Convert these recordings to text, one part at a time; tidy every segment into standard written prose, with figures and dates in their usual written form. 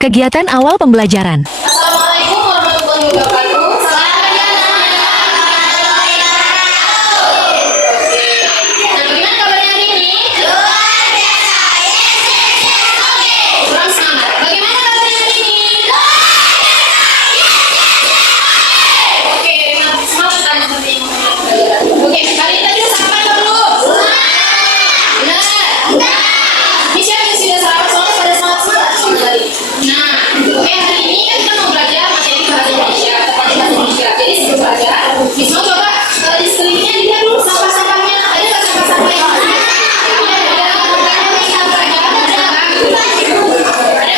Kegiatan awal pembelajaran. Assalamualaikum warahmatullahi wabarakatuh. Selamat pagi anak-anak. Oke. Nah, bagaimana kabarnya hari ini? Luar biasa. Oke. Kurang semangat. Bagaimana kabarnya hari ini? Luar biasa. Oke. Nah, semangat tanya seperti yang kita belajar. Oke. Kali ini tadi sapa dulu. Benar. Ini siapa yang sudah sarapan? Soalnya pada semangat semua tadi. Nah, oke, hari ini kan kita mau belajar materi bahasa Indonesia, tepatnya bahasa Indonesia. Jadi sebelum belajar, Miss mau coba di sekelilingnya dilihat dulu sampah-sampahnya. Ada nggak sampah-sampah yang ada? Ada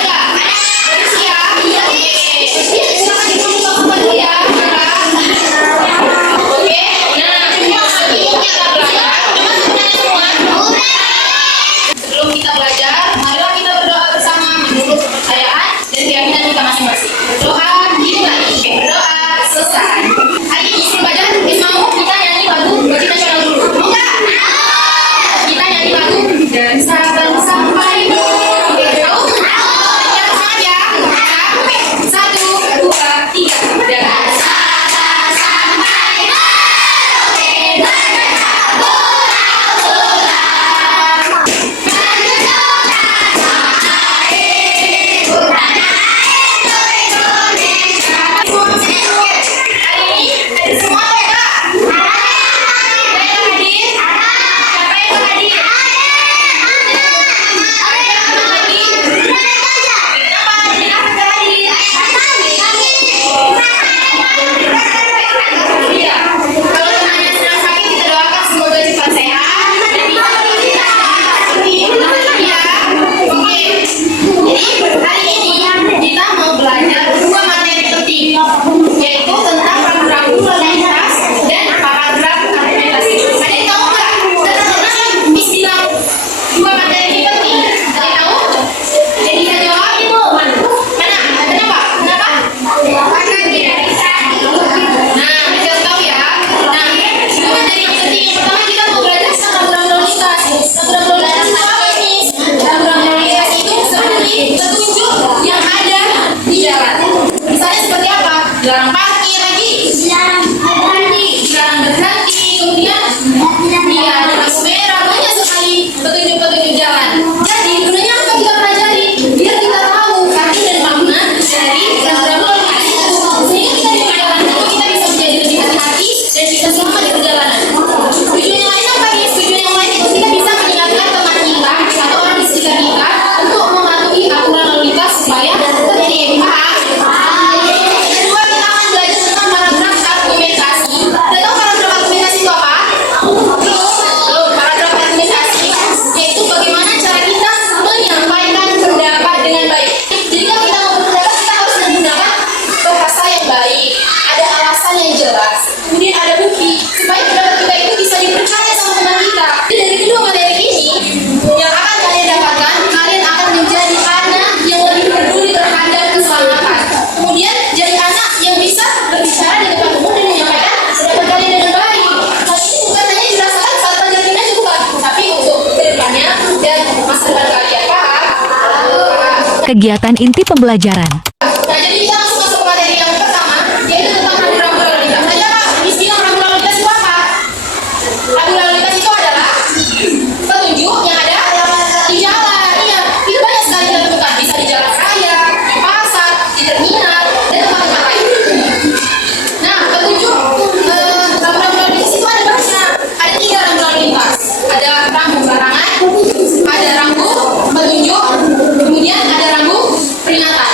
nggak? Ada siap? Oke. Silakan dibuka dulu ya, kakak. Oke. Nah, sebelum kita belajar, teman-teman semua. Sebelum kita belajar, marilah kita berdoa bersama menurut kepercayaan dan keyakinan kita masing-masing. Berdoa dimulai. Berdoa selesai. Hari ini sebelum belajar, mau kita nyanyi lagu wajib nasional dulu. Mau nggak? Kita nyanyi lagu dan sahabat sampai oke, tahu? Kita semangat ya. Oke, 1, 2, 3. Dan sahabat sampai yaitu tentang ragu-ragu lalu lintas dan paragraf argumentasi. Ada yang tahu nggak? Kenapa istilah dua materi ini penting? Ada yang tahu? Jadi bisa jawab itu. Mana? Kenapa? Kenapa? Karena tidak bisa. Nah, kita tahu ya. Nah, dua materi ini penting. Yang pertama kita mau belajar tentang ragu-ragu lalu lintas. Ragu-ragu lalu lintas itu apa ini? Ragu-ragu lalu lintas itu seperti petunjuk yang ada di jalan. Misalnya seperti apa? Dilarang parkir lagi, dilarang berhenti, kemudian dia ada lampu merah, banyak sekali petunjuk-petunjuk jalan. Jadi gunanya apa kita pelajari? Biar kita tahu arti dan makna dari ragu-ragu lalu lintas itu. Sehingga kita di perjalanan itu kita bisa menjadi lebih hati-hati dan bisa selamat di perjalanan. Tujuan yang lain apa nih? Tujuan yang lain itu kita bisa mengingatkan teman kita atau orang di sekitar kita untuk mematuhi aturan lalu lintas supaya tertib. Kedua, kita akan belajar tentang paragraf argumentasi. Udah tahu paragraf argumentasi itu apa? Belum. Paragraf argumentasi yaitu bagaimana cara kita menyampaikan pendapat dengan baik. Jadi kalau kita mau berpendapat, kita harus menggunakan bahasa yang baik, ada alasan yang jelas, kemudian ada bukti supaya pendapat kita itu bisa dipercaya sama teman kita. Jadi dari kedua materi ini yang akan kalian dapatkan, kalian akan menjadi anak yang lebih peduli terhadap keselamatan. Kemudian jadi anak yang bisa berbicara di depan umum dan menyampaikan pendapat kalian dengan baik. Hal ini bukan hanya dirasakan saat pelajaran aja bukan, tapi untuk kedepannya dan masa depan kalian. Paham? Kegiatan inti pembelajaran. Nah, jadi kita langsung masuk ke materi yang pertama, yaitu tentang ragu-ragu lalu lintas. Tadi apa? Miss bilang ragu-ragu lalu lintas itu apa? Ragu lalu lintas itu adalah petunjuk yang ada di jalan. Iya, itu banyak sekali kita temukan. Bisa di jalan raya, di pasar, di terminal, dan tempat-tempat lain. Nah, petunjuk ragu-ragu lalu lintas itu ada banyak. Ada 3 rambu lalu lintas. Ada rambu larangan, ada rambu petunjuk, kemudian ada rambu peringatan.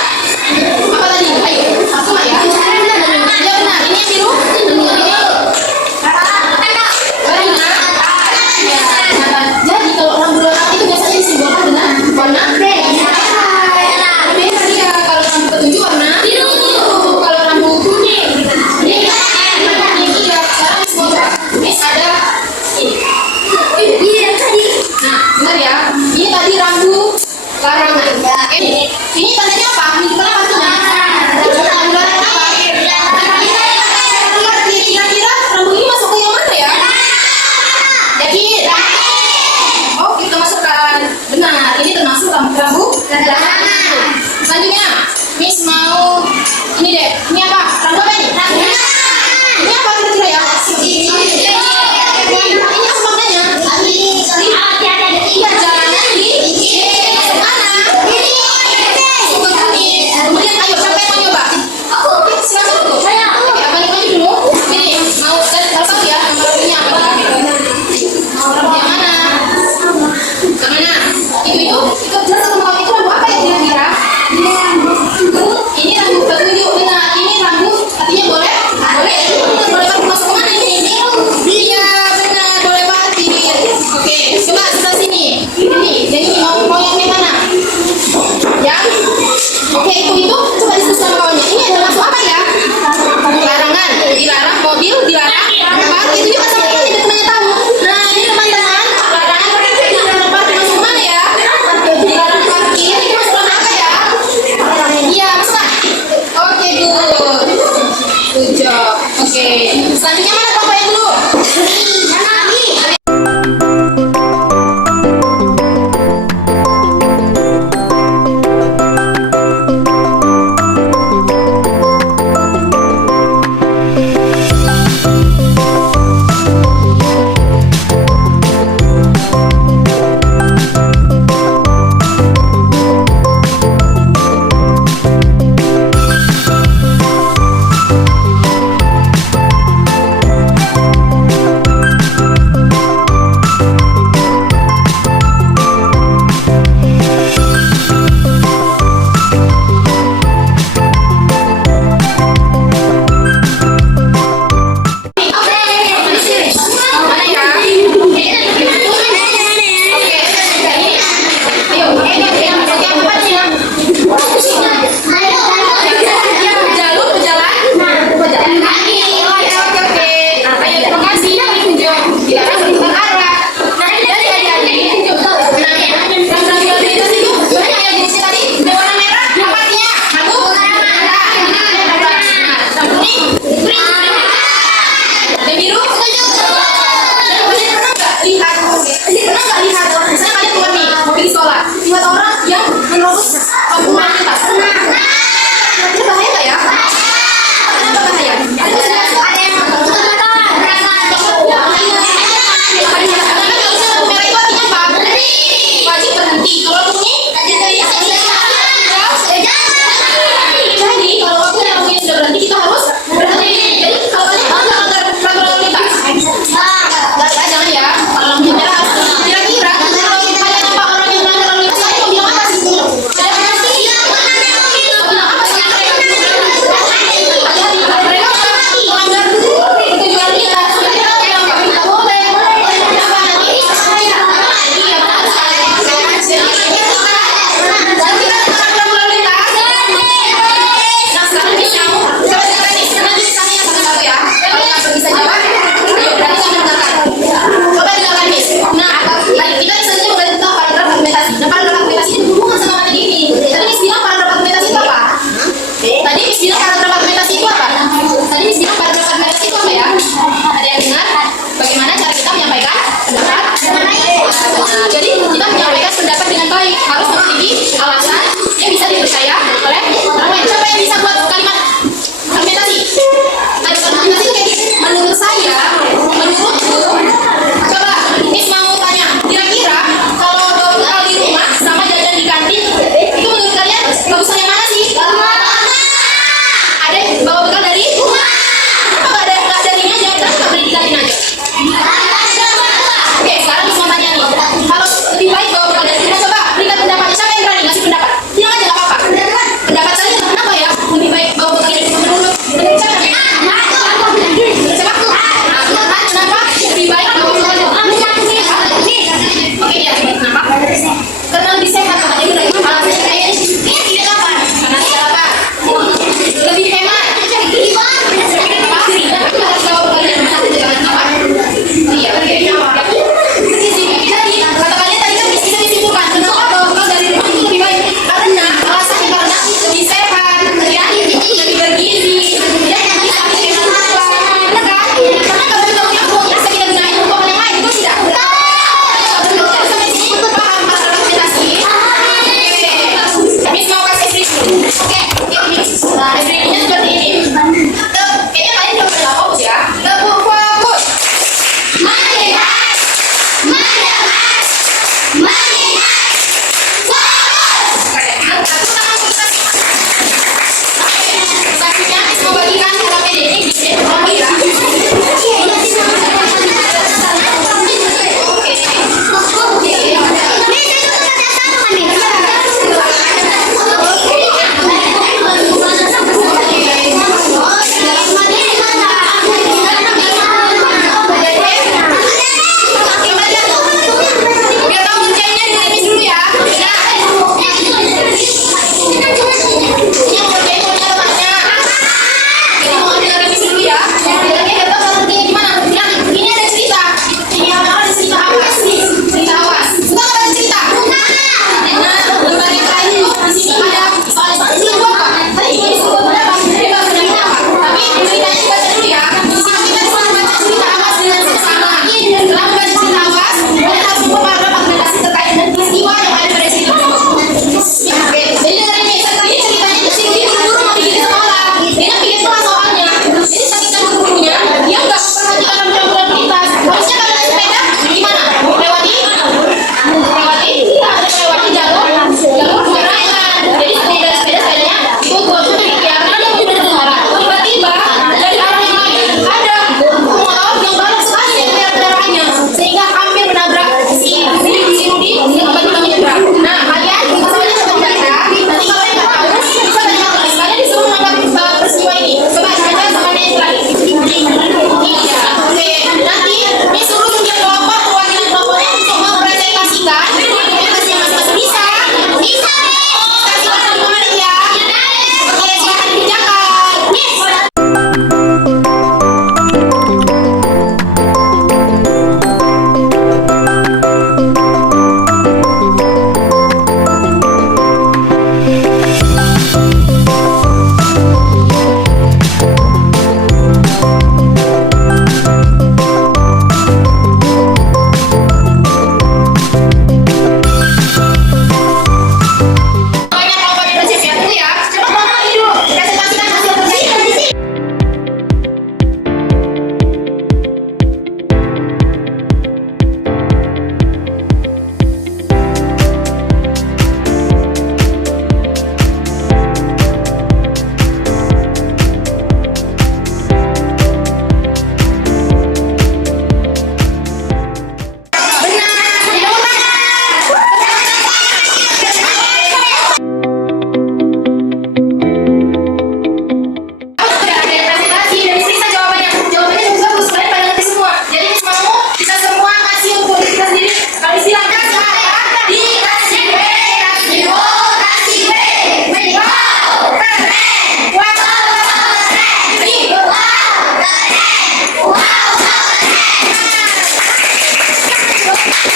Good job. Oke. Selanjutnya mana kelompok yang dulu? Lihat orang yang menerobos penggunaan lintas. Itu bahaya nggak ya? Kenapa bahaya? Ada yang merah itu artinya apa? Wajib berhenti. Kalau bunyi, jadi kalau waktu yang bunyi sudah berhenti, kita harus berhenti. Jadi kalau kalian melanggar peraturan lalu lintas, jangan ya. Kalau lampu merah harus kira-kira kalau kalian nampak orang yang melanggar lalu lintas, kalian mau bilang apa sih? Jadi kita menyampaikan pendapat dengan baik, harus memiliki alasan yang bisa dipercaya oleh orang lain. Siapa yang bisa buat kalimat argumentasi? Kalimat argumentasi itu kayak gini. Menurut saya, menurutku, coba Miss mau tanya, kira-kira kalau bawa bekal di rumah sama jajan di kantin, itu menurut kalian bagusan yang mana sih? Ada bawa bekal dari rumah? Apa nggak darinya aja? Kenapa nggak beli di kantin aja? Oke, sekarang Miss mau tanya nih, kalau lebih baik bawa bekal dari rumah, coba berikan pendapatnya. Siapa yang berani ngasih pendapat? Bilang aja nggak apa-apa. Pendapat kalian kenapa ya lebih baik bawa bekal dari rumah? Menurut siapa? Kenapa lebih baik bawa bekal dari rumah? Oke, ya kenapa? Karena lebih sehat katanya. Alasannya kayak ini apa? Karena tidak apa? Lebih hemat.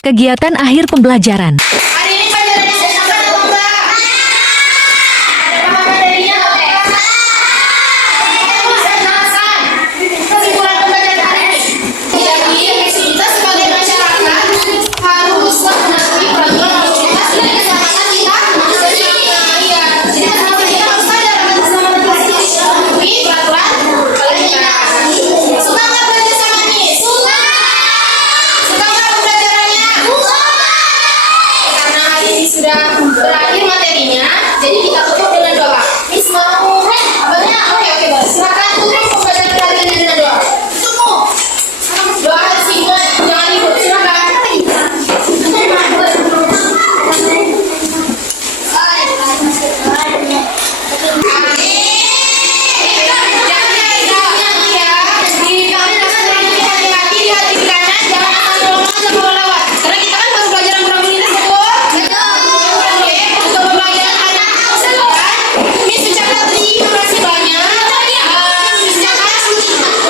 Kegiatan akhir pembelajaran. Hari ini pelajarannya sudah sampai atau enggak? Ada pemahaman darinya enggak? Kita bisa jelaskan kesimpulan pembelajaran hari ini. Jadi, kita sebagai masyarakat harus mematuhi peraturan lalu lintas dan keselamatan kita bersama. Iya, jadi bersama kita harus sadar akan keselamatan kita sendiri dan mematuhi peraturan lalu lintas. Suka nggak belajar sama Miss? Suka. Suka nggak pembelajarannya? Suka. Karena hari ini sudah berakhir materinya, jadi kita tutup dengan doa. Miss mau apanya? Oke, boleh. Silakan tutup pembelajaran hari ini dengan doa. Tutup. Doa harus ingat, jangan ribut. Silakan.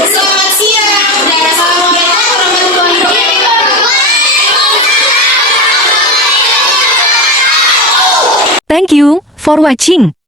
Selamat siang dan assalamualaikum warahmatullahi wabarakatuh. Thank you for watching.